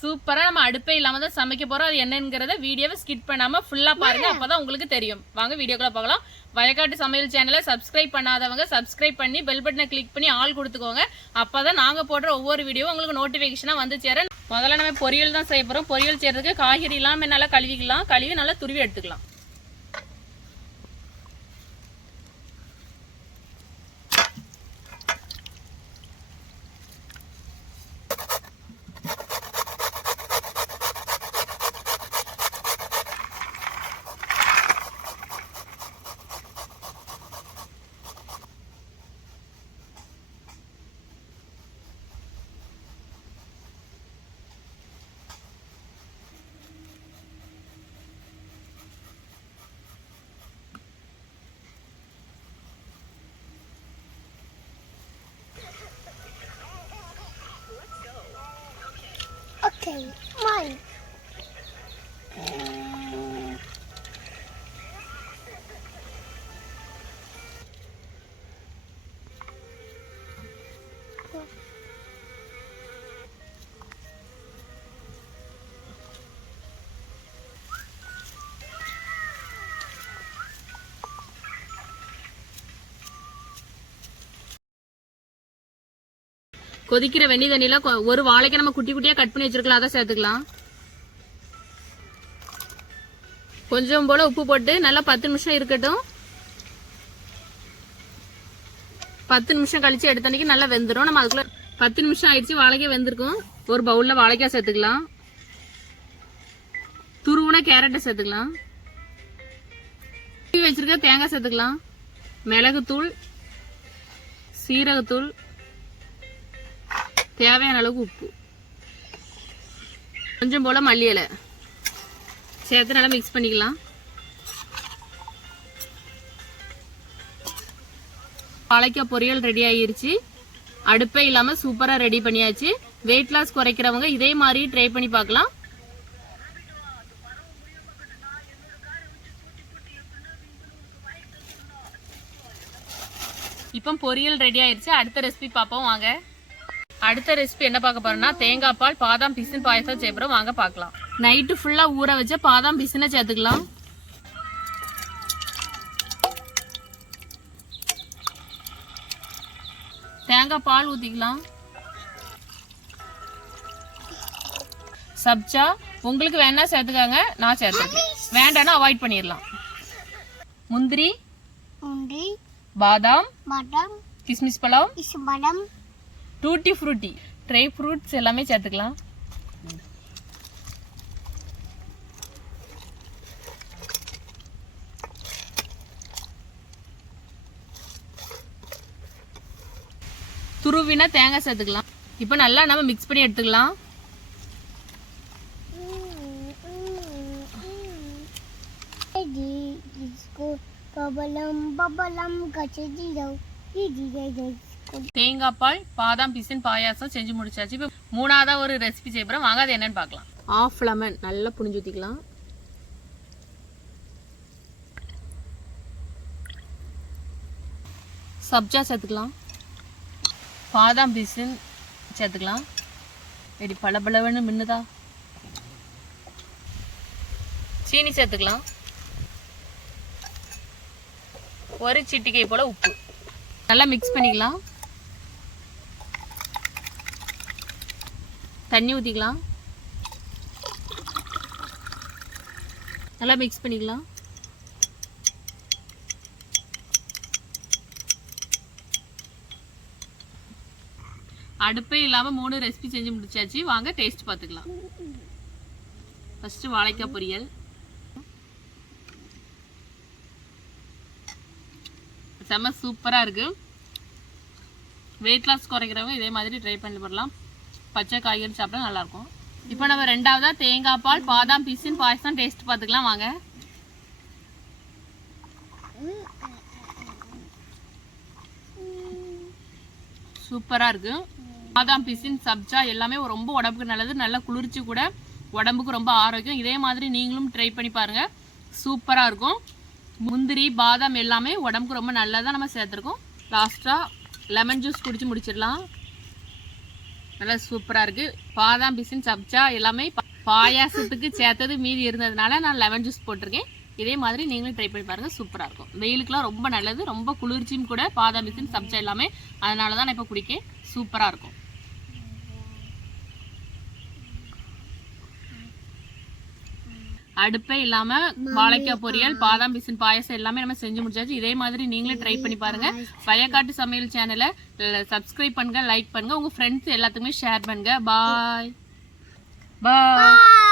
சூப்பரா நம்ம அடுப்பே இல்லாம தான் சமைக்க போறோம். அது என்னங்கறத வீடியோவை ஸ்கிப் பண்ணாம ஃபுல்லா பாருங்க, அப்பதான் உங்களுக்கு தெரியும். வாங்க வீடியோக்குள்ள போகலாம். வயக்காட்டு சமையல் சேனலை சப்ஸ்கிரைப் பண்ணாதவங்க சப்ஸ்கிரைப் பண்ணி பெல் பட்டனை கிளிக் பண்ணி ஆல் கொடுத்துக்கோங்க. அப்பதான் நாங்க போடுற ஒவ்வொரு வீடியோவும் உங்களுக்கு நோட்டிபிகேஷனா வந்து சேர. முதல்ல நம்ம பொரியல் தான் செய்ய போறோம். பொரியல் செய்யறதுக்கு காய்கறி எல்லாம் நல்லா கழுவிக்கலாம். கழுவி நல்லா துருவி எடுத்துக்கலாம். Okay, mine. கொதிக்கிற வெண்ணி தண்ணியில ஒரு வாழைக்கு நம்ம குட்டி குட்டியா கட் பண்ணி வச்சிருக்கலாம், அதை சேர்த்துக்கலாம். கொஞ்சம் போல உப்பு போட்டு நல்லா 10 நிமிஷம் இருக்கட்டும். 10 நிமிஷம் கழிச்சு எடுத்தன்னைக்கு நல்லா வெந்துடும். நம்ம அதுக்குள்ள 10 நிமிஷம் ஆயிடுச்சு, வாழைக்காய் வெந்திருக்கும். ஒரு பவுல்ல வாழைக்காய் சேர்த்துக்கலாம். துருவுன கேரட்டை சேர்த்துக்கலாம். வச்சிருக்க தேங்காய் சேர்த்துக்கலாம். மிளகுத்தூள், சீரகத்தூள், தேவையான அளவுக்கு உப்பு, கொஞ்சம் போல மல்லி இலை சேர்த்து நல்லா மிக்ஸ் பண்ணிக்கலாம். வாழைக்காய் பொரியல் ரெடி ஆயிருச்சு. அடுப்பே இல்லாம சூப்பரா ரெடி பண்ணியாச்சு. வெயிட் லாஸ் குறைக்கிறவங்க இதே மாதிரி ட்ரை பண்ணி பார்க்கலாம். இப்போ பொரியல் ரெடி ஆயிருச்சு. அடுத்த ரெசிபி பார்ப்போம் வாங்க. அடுத்த ரெசிபி என்ன பார்க்க போறோம்னா தேங்காய் பால் பாதாம் பிசின் பாயசம் செய்ய போறோம். வாங்க பார்க்கலாம். நைட்டு ஃபுல்லா ஊற வச்ச பாதாம் பிசினை சேர்த்துக்கலாம். தேங்காய் பால் ஊத்திக்கலாம். சப்ஜா உங்களுக்கு வேணா சேர்த்துக்காங்க, நான் சேர்த்துக்கேன். வேண்டாம்னா அவாய்ட் பண்ணிடலாம். முந்திரி, பாதாம், கிஸ்மிஸ் பழம், டூட்டி ஃப்ரூட்டி, ட்ரை ஃப்ரூட்ஸ் எல்லாமே சேர்த்துக்கலாம். துருவினா தேங்காய் சேர்த்துக்கலாம். இப்போ நல்லா நம்ம மிக்ஸ் பண்ணி எடுத்துக்கலாம். தேங்காய் பால் பாதாம் பிசின் பாயாசம் செஞ்சு முடிச்சாச்சு. இப்போ மூணாவதா ஒரு ரெசிபி செய்ய போறோம். வாங்க அது என்னன்னு பார்க்கலாம். ஆஃப் லெமன் நல்லா புழிஞ்சு ஊத்திக்கலாம். சப்ஜா சேர்த்துக்கலாம். பாதாம் பிசின் சேர்த்துக்கலாம். எடி பளபளன்னு மின்னுதா. சீனி சேர்த்துக்கலாம். ஒரு சிட்டிகை போல உப்பு. நல்லா மிக்ஸ் பண்ணிக்கலாம். தண்ணி ஊற்றிக்கலாம். நல்லா மிக்ஸ் பண்ணிக்கலாம். அடுப்பே இல்லாமல் 3 ரெசிபி செஞ்சு முடிச்சாச்சு. வாங்க டேஸ்ட் பார்த்துக்கலாம். ஃபர்ஸ்ட் வாழைக்காய் பொரியல். செம்ம சூப்பராக இருக்குது. வெயிட் லாஸ் குறைக்கிறவங்க இதே மாதிரி ட்ரை பண்ணி போடலாம். பச்சை காய்கறி சாப்பிட்டா நல்லாயிருக்கும். இப்போ நம்ம ரெண்டாவதா தேங்காய் பால் பாதாம் பிசின் பாயசம் டேஸ்ட் பார்த்துக்கலாம் வாங்க. சூப்பராக இருக்குது. பாதாம் பிசின் சப்ஜா எல்லாமே ரொம்ப உடம்புக்கு நல்லது. நல்லா குளிர்ச்சி கூட, உடம்புக்கு ரொம்ப ஆரோக்கியம். இதே மாதிரி நீங்களும் ட்ரை பண்ணி பாருங்கள். சூப்பராக இருக்கும். முந்திரி பாதாம் எல்லாமே உடம்புக்கு ரொம்ப நல்லதாக நம்ம சேர்த்துருக்கோம். லாஸ்ட்டாக லெமன் ஜூஸ் குடிச்சு முடிச்சிடலாம். நல்லா சூப்பரா இருக்கு. பாதாம் பிசின் சப்ஜா எல்லாமே பாயாசத்துக்கு சேர்த்தது மீதி இருந்ததுனால நான் லெமன் ஜூஸ் போட்டிருக்கேன். இதே மாதிரி நீங்களும் ட்ரை பண்ணி பாருங்க, சூப்பரா இருக்கும். வெயிலுக்குலாம் ரொம்ப நல்லது, ரொம்ப குளிர்ச்சியும் கூட பாதாம் பிசின் சப்ஜா எல்லாமே. அதனால தான் நான் இப்போ குடிக்கேன், சூப்பரா இருக்கும். அடுப்பே இல்லாம வாழைக்காய் பொரியல், பாதாம் பிசின் பாயசம் எல்லாமே நம்ம செஞ்சு முடிச்சாச்சு. இதே மாதிரி நீங்களும் ட்ரை பண்ணி பாருங்க. வயக்காட்டு சமையல் சேனலை சப்ஸ்கிரைப் பண்ணுங்க, லைக் பண்ணுங்க, உங்க ஃப்ரெண்ட்ஸ் எல்லாத்துக்குமே ஷேர் பண்ணுங்க. பாய் பாய்.